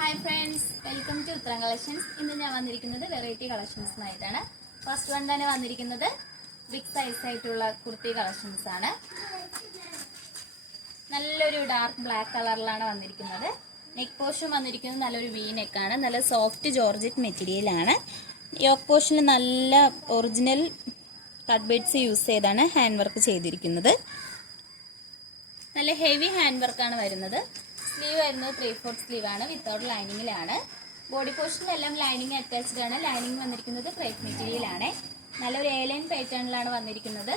Hi friends, welcome to ഉത്തരം collections. ഇന്ന് ഞാൻ വന്നിരിക്കുന്നത് വെറൈറ്റി കളക്ഷൻസുമായിട്ടാണ്. ഫസ്റ്റ് വൺ തന്നെ വന്നിരിക്കുന്നത് ബിഗ് സൈസ് ആയിട്ടുള്ള കുർത്തി കളക്ഷൻസ് ആണ്. നല്ലൊരു ഡാർക്ക് ബ്ലാക്ക് കളറിലാണ് വന്നിരിക്കുന്നത്. നെക്ക് പോർഷൻ വന്നിരിക്കുന്നത് നല്ലൊരു വി നെക്കാണ്. നല്ല സോഫ്റ്റ് ജോർജറ്റ് മെറ്റീരിയലാണ്. യോക്ക് പോർഷനിൽ നല്ല ഒറിജിനൽ കട്ട് ബീഡ്സ് യൂസ് ചെയ്താണ് ഹാൻഡ് വർക്ക് ചെയ്തിരിക്കുന്നത്. നല്ല ഹെവി ഹാൻഡ് വർക്കാണ് വരുന്നത്. സ്ലീവ് വരുന്നത് 3/4 സ്ലീവ് ആണ്, വിത്തൗട്ട് ലൈനിങ്ങിലാണ്. ബോഡി പോർഷനിലെല്ലാം ലൈനിങ് അറ്റാച്ച്ഡ് ആണ്. ലൈനിങ് വന്നിരിക്കുന്നത് ക്രേപ്പ് മെറ്റീരിയലാണ്. നല്ലൊരു എയർലൈൻ പാറ്റേണിലാണ് വന്നിരിക്കുന്നത്.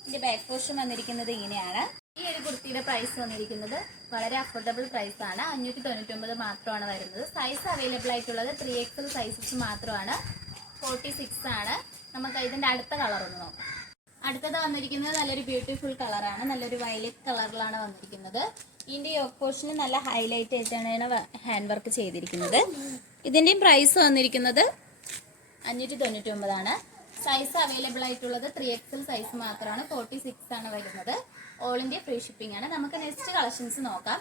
ഇതിന്റെ ബാക്ക് പോർഷൻ വന്നിരിക്കുന്നത് ഇങ്ങനെയാണ്. ഈ ഒരു കുർത്തിയുടെ പ്രൈസ് വന്നിരിക്കുന്നത് വളരെ അഫോർഡബിൾ പ്രൈസ് ആണ്. 599 മാത്രമാണ് വരുന്നത്. സൈസ് അവൈലബിൾ ആയിട്ടുള്ളത് 3XL സൈസസ് മാത്രമാണ്. 46 ആണ്. നമുക്ക് ഇതിന്റെ അടുത്ത കളർ ഒന്ന് നോക്കാം. അടുത്തത് വന്നിരിക്കുന്നത് നല്ലൊരു ബ്യൂട്ടിഫുൾ കളറാണ്. നല്ലൊരു വയലറ്റ് കളറിലാണ് വന്നിരിക്കുന്നത്. ഇതിന്റെ യോക്ക് പോർഷനിൽ നല്ല ഹൈലൈറ്റ് ആയിട്ടാണ് ഹാൻഡ് വർക്ക് ചെയ്തിരിക്കുന്നത്. ഇതിന്റെയും പ്രൈസ് വന്നിരിക്കുന്നത് 599 ആണ്. സൈസ് അവൈലബിൾ ആയിട്ടുള്ളത് 3XL സൈസ് മാത്രമാണ്. 46 ആണ് വരുന്നത്. ഓൾ ഇന്ത്യ ഫ്രീ ഷിപ്പിംഗ് ആണ്. നമുക്ക് നെക്സ്റ്റ് കളക്ഷൻസ് നോക്കാം.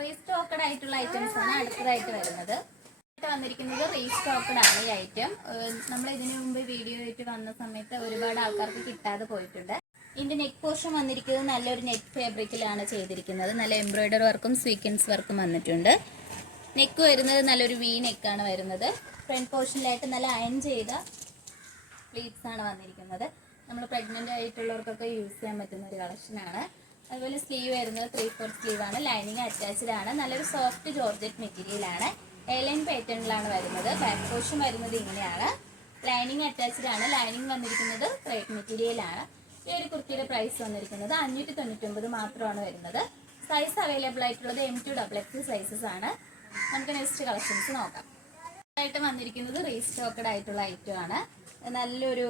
റീസ്റ്റോക്കഡ് ആയിട്ടുള്ള ഐറ്റംസ് ആണ് അടുത്തതായിട്ട് വരുന്നത്. വന്നിരിക്കുന്നത് റീസ്റ്റോക്കഡ് ആണ് ഈ ഐറ്റം. നമ്മൾ ഇതിനു മുമ്പ് വീഡിയോ ആയിട്ട് വന്ന സമയത്ത് ഒരുപാട് ആൾക്കാർക്ക് കിട്ടാതെ പോയിട്ടുണ്ട്. ഇതിന്റെ നെക്ക് പോർഷൻ വന്നിരിക്കുന്നത് നല്ലൊരു നെറ്റ് ഫാബ്രിക്കിലാണ് ചെയ്തിരിക്കുന്നത്. നല്ല എംബ്രോയിഡറി വർക്കും സ്വീക്വൻസ് വർക്കും വന്നിട്ടുണ്ട്. നെക്ക് വരുന്നത് നല്ലൊരു വി നെക്കാണ് വരുന്നത്. ഫ്രണ്ട് പോർഷനിലായിട്ട് നല്ല അയൺ ചെയ്ത പ്ലീറ്റ്സ് ആണ് വന്നിരിക്കുന്നത്. നമ്മൾ പ്രഗ്നന്റ് ആയിട്ടുള്ളവർക്കൊക്കെ യൂസ് ചെയ്യാൻ പറ്റുന്ന ഒരു കളക്ഷനാണ്. അതുപോലെ സ്ലീവ് വരുന്നത് 3/4 സ്ലീവ് ആണ്. ലൈനിങ് അറ്റാച്ച്ഡ് ആണ്. നല്ലൊരു സോഫ്റ്റ് ജോർജറ്റ് മെറ്റീരിയലാണ്. എയർലൈൻ പാറ്റേണിലാണ് വരുന്നത്. ബാക്ക് പോർഷൻ വരുന്നത് ഇങ്ങനെയാണ്. ലൈനിങ് അറ്റാച്ച്ഡ് ആണ്. ലൈനിങ് വന്നിരിക്കുന്നത് ക്രേപ്പ് മെറ്റീരിയലാണ്. ഈ ഒരു കുർത്തിയുടെ പ്രൈസ് വന്നിരിക്കുന്നത് 599 മാത്രമാണ് വരുന്നത്. സൈസ് അവൈലബിൾ ആയിട്ടുള്ളത് M2XXL സൈസസ് ആണ്. നമുക്ക് നെക്സ്റ്റ് കളക്ഷൻസ് നോക്കാം. ആയിട്ട് വന്നിരിക്കുന്നത് റീസ്റ്റോക്കഡ് ആയിട്ടുള്ള ഐറ്റം ആണ്. നല്ലൊരു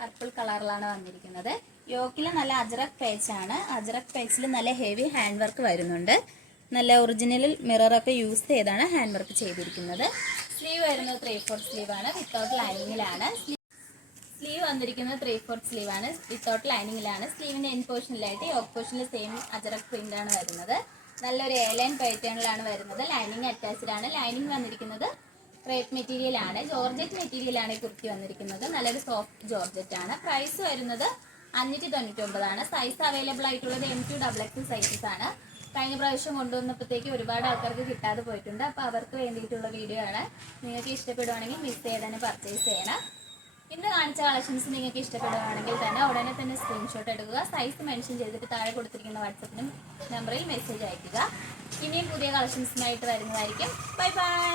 പർപ്പിൾ കളറിലാണ് വന്നിരിക്കുന്നത്. യോക്കിൽ നല്ല അജ്രക് പേച്ച് ആണ്. അജ്രക് പേച്ചിൽ നല്ല ഹെവി ഹാൻഡ് വർക്ക് വരുന്നുണ്ട്. നല്ല ഒറിജിനൽ മിററൊക്കെ യൂസ് ചെയ്താണ് ഹാൻഡ് വർക്ക് ചെയ്തിരിക്കുന്നത്. സ്ലീവ് വരുന്നത് 3/4 സ്ലീവ് ആണ്. വിത്തൗട്ട് ലൈനിങ്ങിലാണ്. സ്ലീവ് വന്നിരിക്കുന്നത് 3/4 സ്ലീവ് ആണ്. വിത്തൗട്ട് ലൈനിങ്ങിലാണ്. സ്ലീവിന്റെ എൻ പോർഷനിലായിട്ട് യോക്ക് പോർഷനിൽ സെയിം അജറക് പ്രിന്റ് ആണ് വരുന്നത്. നല്ലൊരു എയർലൈൻ പാറ്റേണിലാണ് വരുന്നത്. ലൈനിങ് അറ്റാച്ച്ഡ് ആണ്. ലൈനിങ് വന്നിരിക്കുന്നത് ക്രേപ്പ് മെറ്റീരിയൽ ആണ്. ജോർജറ്റ് മെറ്റീരിയൽ ആണ് ഈ കുർത്തി വന്നിരിക്കുന്നത്. നല്ലൊരു സോഫ്റ്റ് ജോർജറ്റ് ആണ്. പ്രൈസ് വരുന്നത് 599 ആണ്. സൈസ് അവൈലബിൾ ആയിട്ടുള്ളത് M2XXL സൈസസ് ആണ്. കഴിഞ്ഞ പ്രാവശ്യം കൊണ്ടുവന്നപ്പോഴത്തേക്ക് ഒരുപാട് ആൾക്കാർക്ക് കിട്ടാതെ പോയിട്ടുണ്ട്. അപ്പോൾ അവർക്ക് വേണ്ടിയിട്ടുള്ള വീഡിയോ ആണ്. നിങ്ങൾക്ക് ഇഷ്ടപ്പെടുവാണെങ്കിൽ മിസ് ചെയ്ത് പർച്ചേസ് ചെയ്യണം. ഇന്ന് കാണിച്ച കളക്ഷൻസ് നിങ്ങൾക്ക് ഇഷ്ടപ്പെടുകയാണെങ്കിൽ തന്നെ ഉടനെ തന്നെ സ്ക്രീൻഷോട്ട് എടുക്കുക. സൈസ് മെൻഷൻ ചെയ്തിട്ട് താഴെ കൊടുത്തിരിക്കുന്ന വാട്സപ്പിനും നമ്പറിൽ മെസ്സേജ് അയയ്ക്കുക. ഇനിയും പുതിയ കളക്ഷൻസിനായിട്ട് വരുന്നതായിരിക്കും. Bye bye.